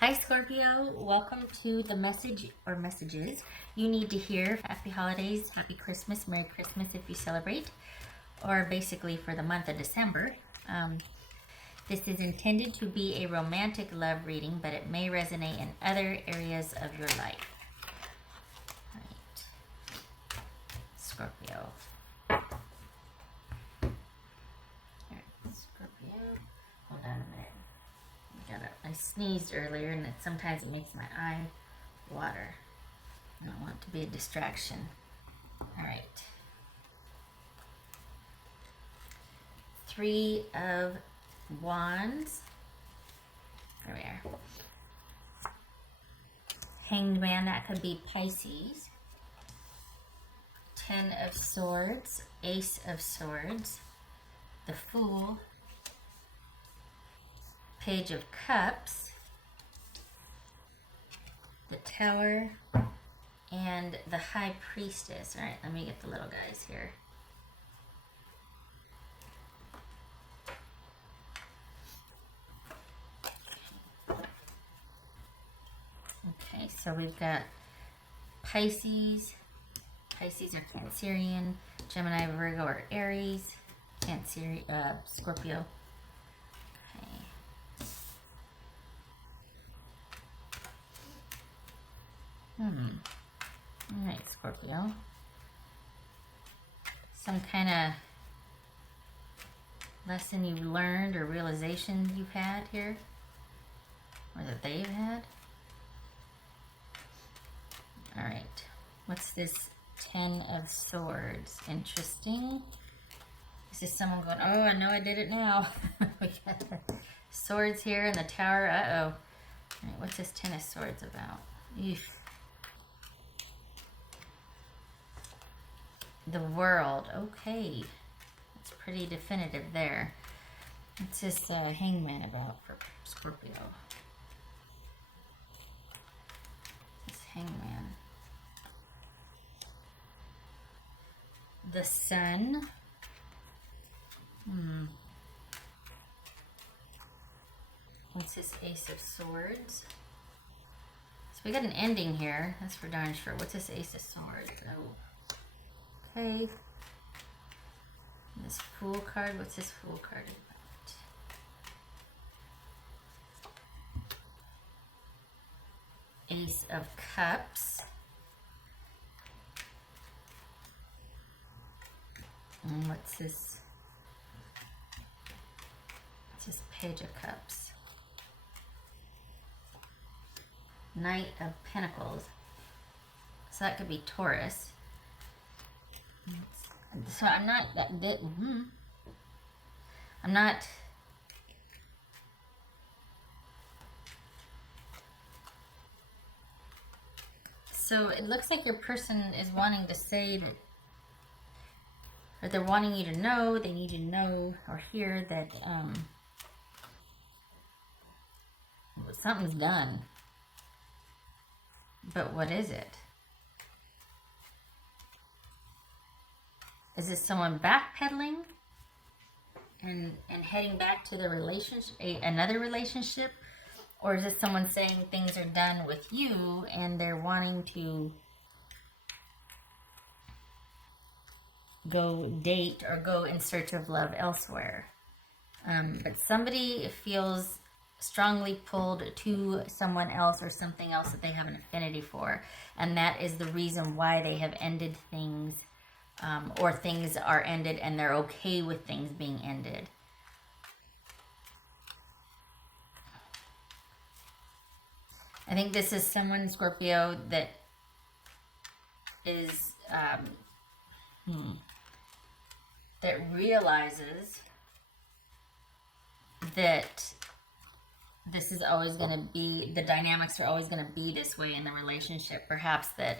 Hi Scorpio, welcome to the message or messages you need to hear. Happy holidays, happy Christmas, Merry Christmas if you celebrate, or basically for the month of December. This is intended to be a romantic love reading, but it may resonate in other areas of your life. Right. Scorpio. Scorpio. Hold on a minute. I sneezed earlier, and sometimes it makes my eye water. I don't want it to be a distraction. All right. 3 of Wands. There we are. Hanged Man, that could be Pisces. 10 of Swords, Ace of Swords, the Fool, Page of Cups, the Tower, and the High Priestess. All right, let me get the little guys here. Okay, so we've got Pisces. Pisces are Cancerian, Gemini, Virgo, or Aries, Scorpio. Alright, Scorpio. Some kind of lesson you've learned or realization you've had here? Or that they've had? Alright. What's this 10 of Swords? Interesting. This is someone going, oh, I know I did it now. We got swords here in the Tower. Uh-oh. Alright, what's this 10 of Swords about? Eesh. The World. Okay. It's pretty definitive there. What's this Hangman about for Scorpio? This Hangman. The Sun. What's this Ace of Swords? So we got an ending here. That's for darn sure. What's this Ace of Swords? Oh. Okay. This Fool card. What's this Fool card about? Ace of Cups. And what's this? What's this Page of Cups? Knight of Pentacles. So that could be Taurus. So I'm not I'm not so it looks like your person is wanting to say that, or they're wanting you to know, they need you to know or hear that something's done. But what is it? Is this someone backpedaling and heading back to the relationship, another relationship? Or is this someone saying things are done with you and they're wanting to go date or go in search of love elsewhere? But somebody feels strongly pulled to someone else or something else that they have an affinity for. And that is the reason why they have ended things. Or things are ended and they're okay with things being ended. I think this is someone, Scorpio, that is that realizes that this is always going to be, the dynamics are always going to be this way in the relationship. Perhaps that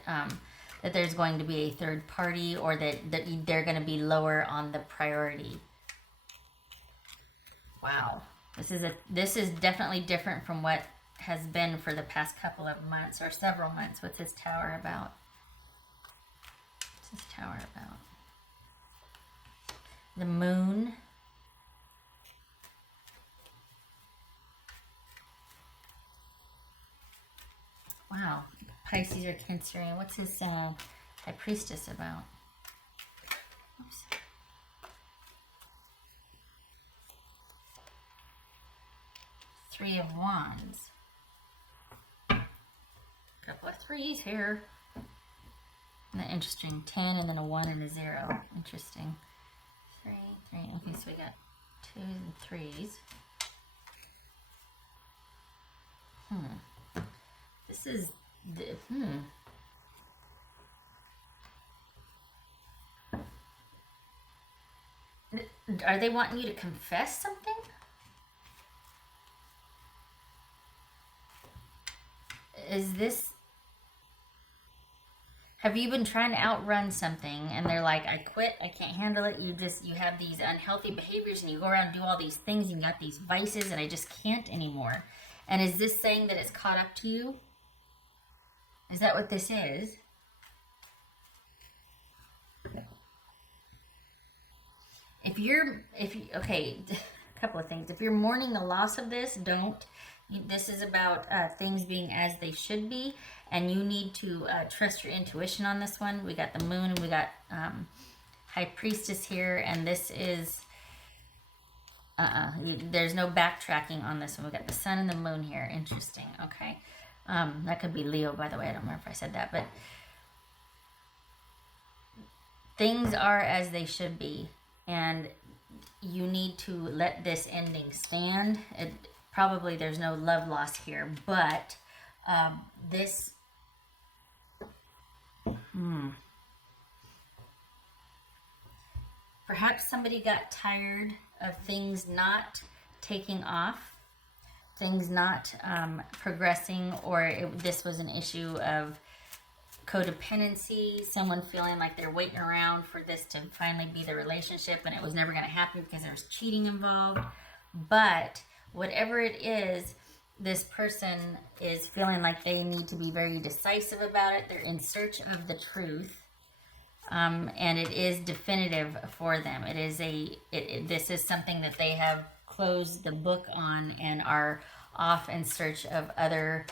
that there's going to be a third party, or that they're going to be lower on the priority. Wow. This is definitely different from what has been for the past couple of months or several months. What's this Tower about? What's this Tower about? The Moon. Wow. Pisces or Cancerian. What's this High Priestess about? Oops. Three of Wands. Couple of threes here. Isn't that interesting? 10 and then a 1 and a 0. Interesting. 3, 3. Okay, so we got 2s and 3s. This is the, Are they wanting you to confess something? Is this... Have you been trying to outrun something and they're like, I quit, I can't handle it. You have these unhealthy behaviors and you go around and do all these things and you got these vices and I just can't anymore. And is this saying that it's caught up to you? Is that what this is? Okay, a couple of things. If you're mourning the loss of this, don't. This is about things being as they should be, and you need to trust your intuition on this one. We got the Moon, and we got High Priestess here, and this is, there's no backtracking on this one. We got the Sun and the Moon here. Interesting, okay. That could be Leo, by the way. I don't remember if I said that, but things are as they should be, and you need to let this ending stand. Probably there's no love loss here, but this... Perhaps somebody got tired of things not taking off, things not progressing, or this was an issue of codependency, someone feeling like they're waiting around for this to finally be the relationship and it was never going to happen because there was cheating involved. But whatever it is, this person is feeling like they need to be very decisive about it. They're in search of the truth. And it is definitive for them. It is this is something that they have closed the book on and are off in search of other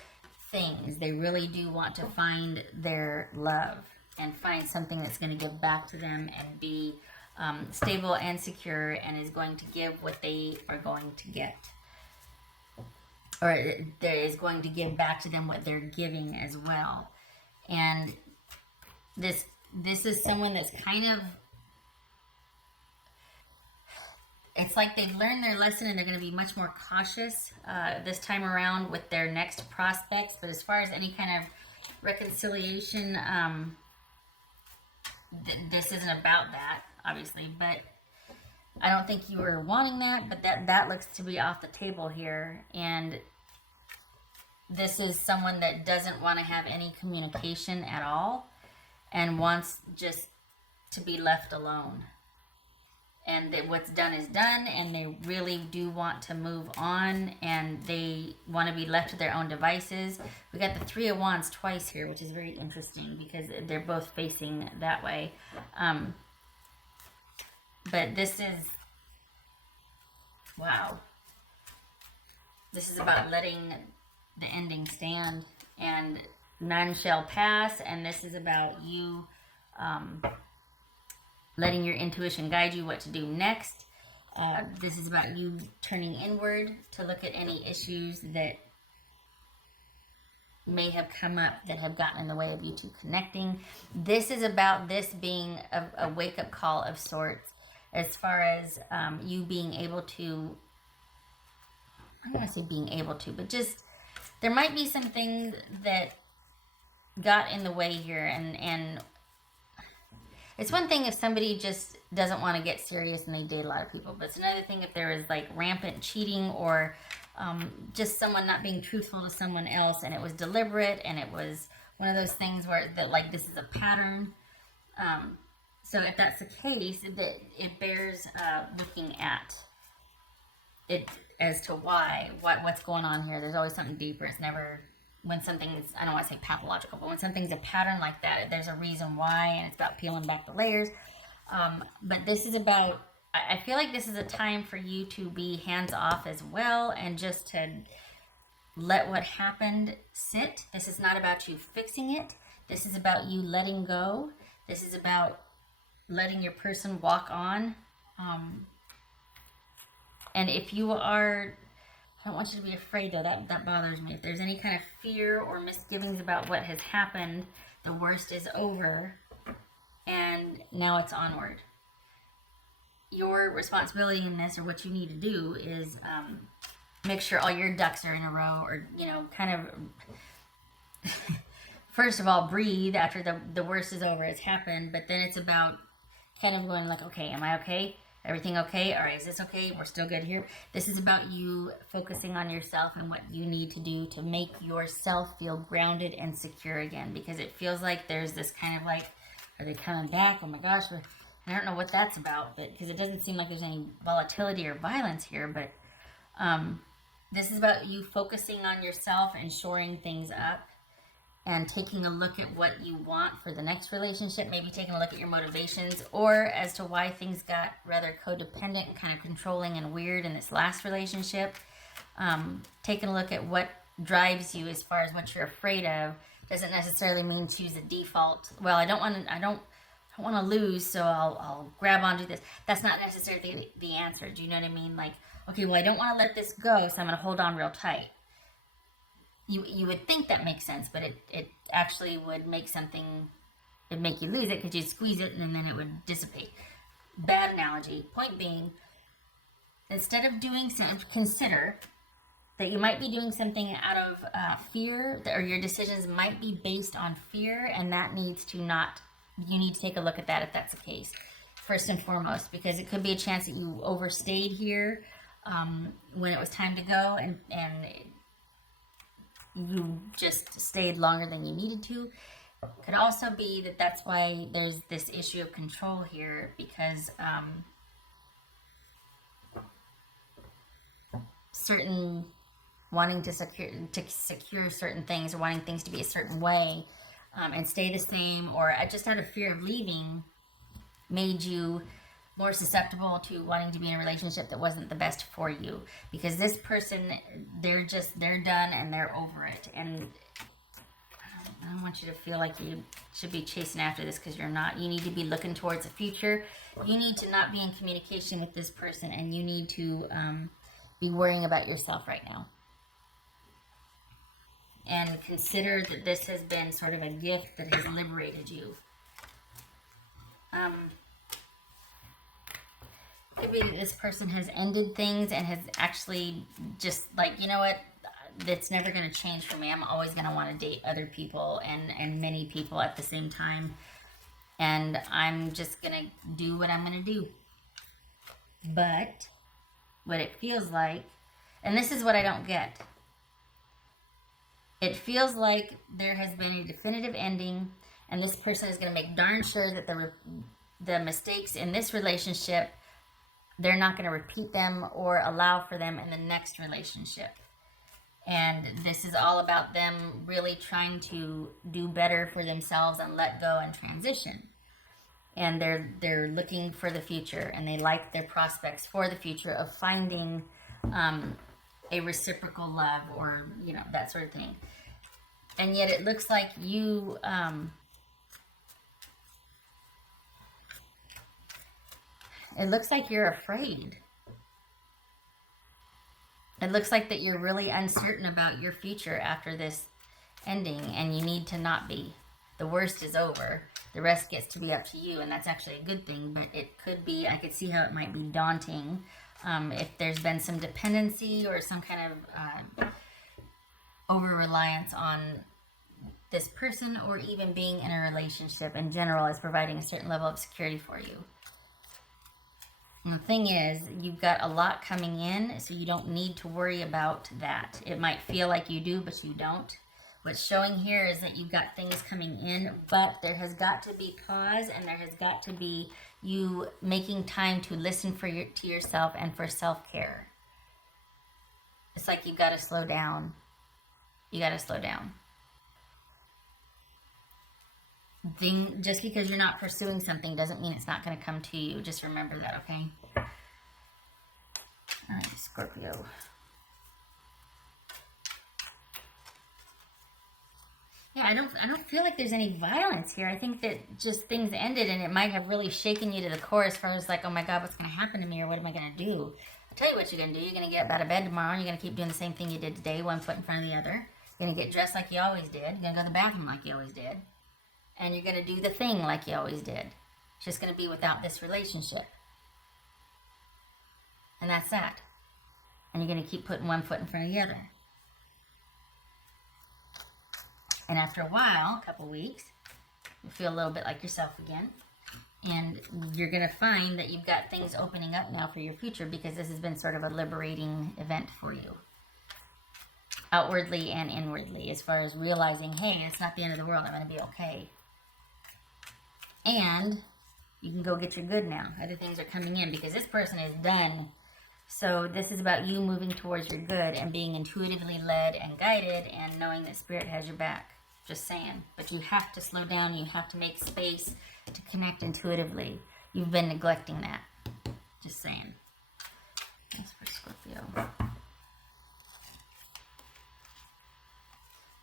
things. They really do want to find their love and find something that's going to give back to them and be stable and secure and is going to give what they are going to get. Or there is going to give back to them what they're giving as well. And this is someone that's kind of, it's like they've learned their lesson and they're going to be much more cautious this time around with their next prospects. But as far as any kind of reconciliation, this isn't about that, obviously. But I don't think you were wanting that, but that looks to be off the table here. And this is someone that doesn't want to have any communication at all and wants just to be left alone. And that what's done is done, and they really do want to move on, and they want to be left to their own devices. We got the Three of Wands twice here, which is very interesting because they're both facing that way. But this is, wow. This is about letting the ending stand, and none shall pass, and this is about you letting your intuition guide you what to do next. This is about you turning inward to look at any issues that may have come up that have gotten in the way of you two connecting. This is about this being a wake-up call of sorts, as far as you being able to, I'm going to say being able to, but just, there might be some things that got in the way here, and it's one thing if somebody just doesn't want to get serious and they date a lot of people, but it's another thing if there is like rampant cheating or just someone not being truthful to someone else, and it was deliberate, and it was one of those things where that like this is a pattern. So if that's the case, that it bears looking at it as to what's going on here. There's always something deeper. It's never, when something's, I don't want to say pathological, but when something's a pattern like that, there's a reason why, and it's about peeling back the layers. But this is about, I feel like this is a time for you to be hands off as well, and just to let what happened sit. This is not about you fixing it. This is about you letting go. This is about letting your person walk on. And if you are, I don't want you to be afraid though, that bothers me. If there's any kind of fear or misgivings about what has happened, the worst is over and now it's onward. Your responsibility in this, or what you need to do, is make sure all your ducks are in a row, or, you know, kind of, first of all, breathe after the worst is over, it's happened, but then it's about kind of going like, okay, am I okay? Everything okay? All right, is this okay? We're still good here. This is about you focusing on yourself and what you need to do to make yourself feel grounded and secure again, because it feels like there's this kind of like, are they coming back? Oh my gosh, I don't know what that's about, but because it doesn't seem like there's any volatility or violence here, but this is about you focusing on yourself and shoring things up and taking a look at what you want for the next relationship, maybe taking a look at your motivations, or as to why things got rather codependent, kind of controlling and weird in this last relationship. Taking a look at what drives you as far as what you're afraid of. Doesn't necessarily mean choose a default. Well, I don't want to lose, so I'll grab onto this. That's not necessarily the answer. Do you know what I mean? Like, okay, well, I don't want to let this go, so I'm going to hold on real tight. You would think that makes sense, but it actually would make something, it'd make you lose it because you'd squeeze it and then it would dissipate. Bad analogy. Point being, instead of doing something, consider that you might be doing something out of fear, or your decisions might be based on fear, and that needs to not, you need to take a look at that if that's the case, first and foremost, because it could be a chance that you overstayed here when it was time to go, and you just stayed longer than you needed to. Could also be that that's why there's this issue of control here, because certain wanting to secure certain things, or wanting things to be a certain way and stay the same, or just out of fear of leaving, made you more susceptible to wanting to be in a relationship that wasn't the best for you. Because this person, they're done and they're over it. And I don't want you to feel like you should be chasing after this, because you're not. You need to be looking towards the future. You need to not be in communication with this person, and you need to be worrying about yourself right now. And consider that this has been sort of a gift that has liberated you. Could be that this person has ended things and has actually just like, you know what, that's never going to change for me. I'm always going to want to date other people and many people at the same time. And I'm just going to do what I'm going to do. But what it feels like, and this is what I don't get, it feels like there has been a definitive ending, and this person is going to make darn sure that the mistakes in this relationship, they're not going to repeat them or allow for them in the next relationship. And this is all about them really trying to do better for themselves and let go and transition. And they're looking for the future, and they like their prospects for the future of finding a reciprocal love, or, you know, that sort of thing. And yet it looks like you it looks like you're afraid. It looks like that you're really uncertain about your future after this ending, and you need to not be. The worst is over. The rest gets to be up to you, and that's actually a good thing, but it could be, I could see how it might be daunting if there's been some dependency or some kind of over-reliance on this person, or even being in a relationship in general is providing a certain level of security for you. And the thing is, you've got a lot coming in, so you don't need to worry about that. It might feel like you do, but you don't. What's showing here is that you've got things coming in, but there has got to be pause, and there has got to be you making time to listen to yourself and for self-care. It's like you've got to slow down. You got to slow down. Just because you're not pursuing something doesn't mean it's not going to come to you. Just remember that, okay? All right, Scorpio. Yeah, I don't feel like there's any violence here. I think that just things ended, and it might have really shaken you to the core as far as like, oh my God, what's gonna happen to me, or what am I gonna do? I'll tell you what you're gonna do. You're gonna get out of bed tomorrow, and you're gonna keep doing the same thing you did today, one foot in front of the other. You're gonna get dressed like you always did. You're gonna go to the bathroom like you always did, and you're gonna do the thing like you always did. It's just gonna be without this relationship, and that's that. And you're gonna keep putting one foot in front of the other. And after a while, a couple weeks, you feel a little bit like yourself again. And you're going to find that you've got things opening up now for your future, because this has been sort of a liberating event for you. Outwardly and inwardly, as far as realizing, hey, it's not the end of the world. I'm going to be okay. And you can go get your good now. Other things are coming in because this person is done. So this is about you moving towards your good and being intuitively led and guided and knowing that Spirit has your back. Just saying. But you have to slow down. You have to make space to connect intuitively. You've been neglecting that. Just saying. That's for Scorpio.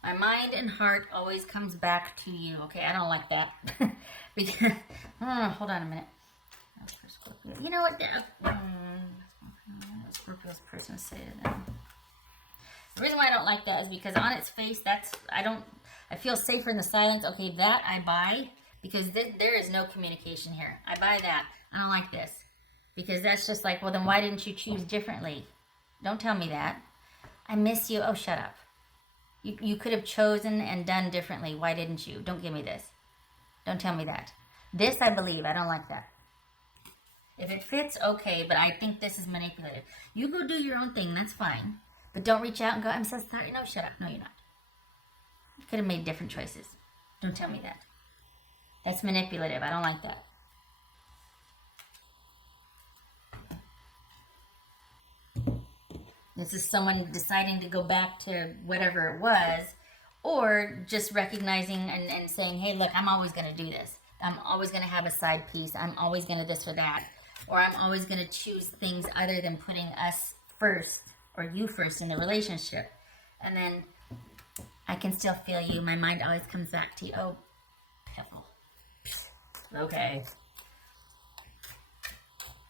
My mind and heart always comes back to you. Okay, I don't like that. Because, hold on a minute. That's for Scorpio. You know what? Scorpio's person say to them. The reason why I don't like that is because on its face, I feel safer in the silence. Okay, that I buy, because there is no communication here. I buy that. I don't like this. Because that's just like, well, then why didn't you choose differently? Don't tell me that. I miss you. Oh, shut up. You could have chosen and done differently. Why didn't you? Don't give me this. Don't tell me that. This I believe. I don't like that. If it fits, okay, but I think this is manipulative. You go do your own thing. That's fine. But don't reach out and go, I'm so sorry. No, shut up. No, you're not. You could have made different choices. Don't tell me that. That's manipulative. I don't like that. This is someone deciding to go back to whatever it was, or just recognizing and saying, hey, look, I'm always going to do this. I'm always going to have a side piece. I'm always going to this or that. Or I'm always going to choose things other than putting us first, or you first in the relationship. And then I can still feel you. My mind always comes back to you. Oh, pebble. Okay.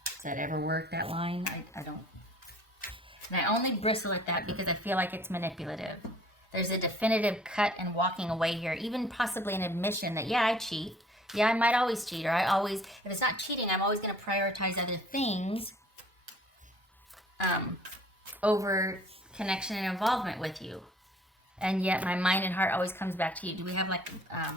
Does that ever work, that line? I don't. And I only bristle at that because I feel like it's manipulative. There's a definitive cut and walking away here. Even possibly an admission that, yeah, I cheat. Yeah, I might always cheat. Or if it's not cheating, I'm always going to prioritize other things over connection and involvement with you. And yet my mind and heart always comes back to you. Do we have like, I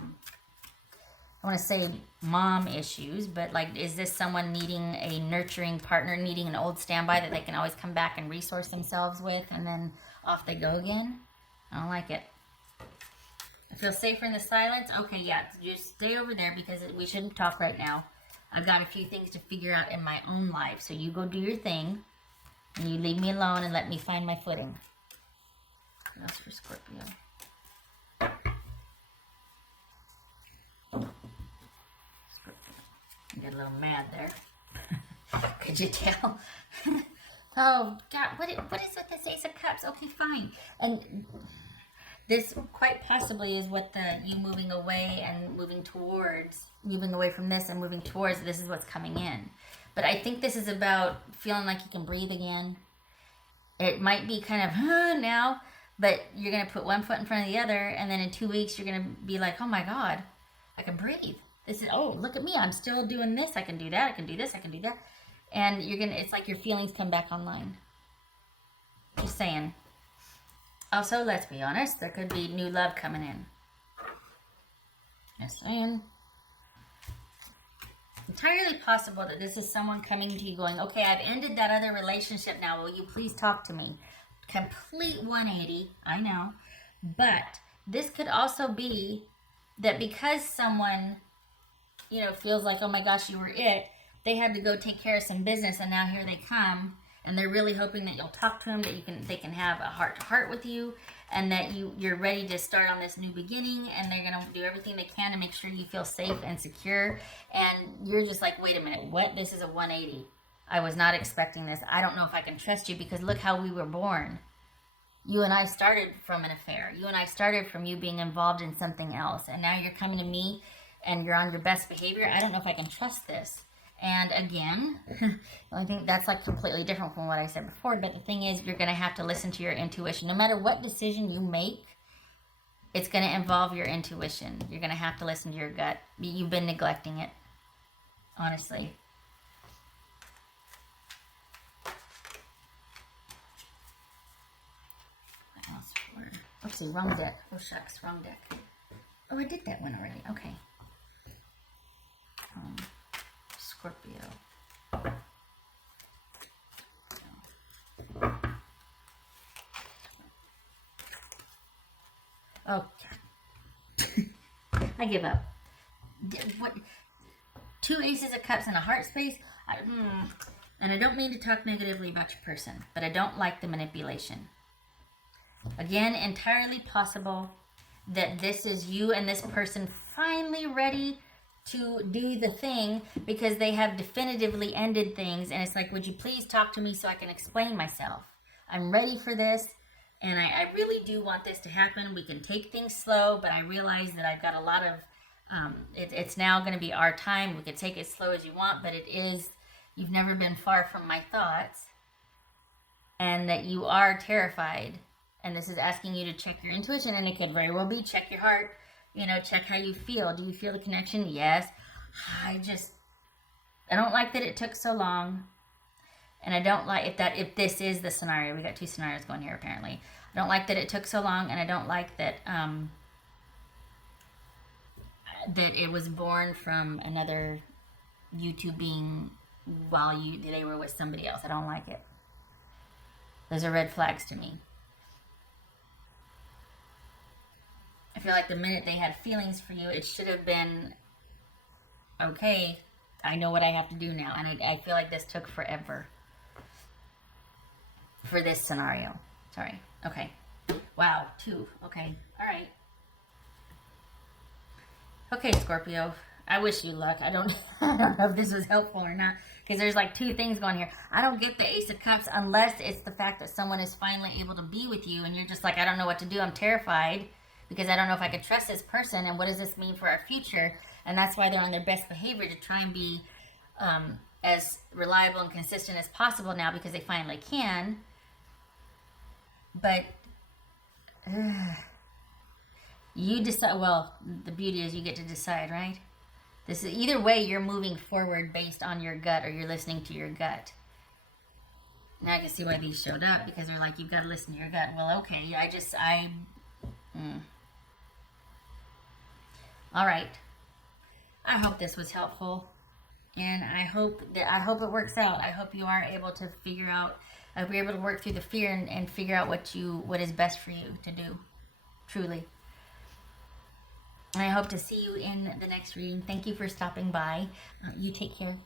want to say mom issues, but like, is this someone needing a nurturing partner, needing an old standby that they can always come back and resource themselves with, and then off they go again? I don't like it. I feel safer in the silence. Okay, yeah, just stay over there because we shouldn't talk right now. I've got a few things to figure out in my own life. So you go do your thing, and you leave me alone and let me find my footing. That's for Scorpio. I got a little mad there. Could you tell? Oh, God, what is with this Ace of Cups? Okay, fine. And this quite possibly is what you moving away and moving away from this and moving towards, this is what's coming in. But I think this is about feeling like you can breathe again. It might be kind of, now, but you're going to put one foot in front of the other, and then in 2 weeks, you're going to be like, oh my God, I can breathe. This is, oh, look at me, I'm still doing this, I can do that, I can do this, I can do that. And it's like your feelings come back online. Just saying. Also, let's be honest, there could be new love coming in. Just saying. Entirely possible that this is someone coming to you going, okay, I've ended that other relationship now, will you please talk to me? Complete 180, I know. But this could also be that because someone, feels like, oh my gosh, you were it, they had to go take care of some business, and now here they come, and they're really hoping that you'll talk to them, that they can have a heart-to-heart with you, and that you're ready to start on this new beginning, and they're going to do everything they can to make sure you feel safe and secure, and you're just like, wait a minute, what? This is a 180. I was not expecting this. I don't know if I can trust you because look how we were born. You and I started from an affair. You and I started from you being involved in something else. And now you're coming to me and you're on your best behavior. I don't know if I can trust this. And again, I think that's like completely different from what I said before. But the thing is, you're going to have to listen to your intuition. No matter what decision you make, it's going to involve your intuition. You're going to have to listen to your gut. You've been neglecting it, honestly. Oopsie, wrong deck. Oh, shucks, wrong deck. Oh, I did that one already. Okay. Scorpio. Oh, I give up. What? 2 aces of cups and a heart space? And I don't mean to talk negatively about your person, but I don't like the manipulation. Again, entirely possible that this is you and this person finally ready to do the thing because they have definitively ended things. And it's like, would you please talk to me so I can explain myself? I'm ready for this. And I really do want this to happen. We can take things slow, but I realize that I've got a lot of, it's now going to be our time. We could take it slow as you want, but it is, you've never been far from my thoughts. And that you are terrified. And this is asking you to check your intuition, and it could very well be check your heart, check how you feel. Do you feel the connection? Yes. I don't like that it took so long. And I don't like if this is the scenario. We got 2 scenarios going here apparently. I don't like that it took so long, and I don't like that that it was born from another YouTube being while they were with somebody else. I don't like it. Those are red flags to me. I feel like the minute they had feelings for you, it should have been, okay, I know what I have to do now. And I feel like this took forever for this scenario. Sorry. Okay. Wow. 2. Okay. All right. Okay, Scorpio. I wish you luck. I don't know if this was helpful or not, because there's like 2 things going here. I don't get the Ace of Cups unless it's the fact that someone is finally able to be with you and you're just like, I don't know what to do. I'm terrified because I don't know if I could trust this person, and what does this mean for our future? And that's why they're on their best behavior to try and be as reliable and consistent as possible now, because they finally can. But you decide. Well, the beauty is you get to decide, right? This is either way, you're moving forward based on your gut, or you're listening to your gut. Now I can see why these showed up, because they're like, you've got to listen to your gut. Well, okay, All right. I hope this was helpful, and I hope it works out. I hope you are able to figure out. I hope you're able to work through the fear and figure out what is best for you to do. Truly. And I hope to see you in the next reading. Thank you for stopping by. You take care.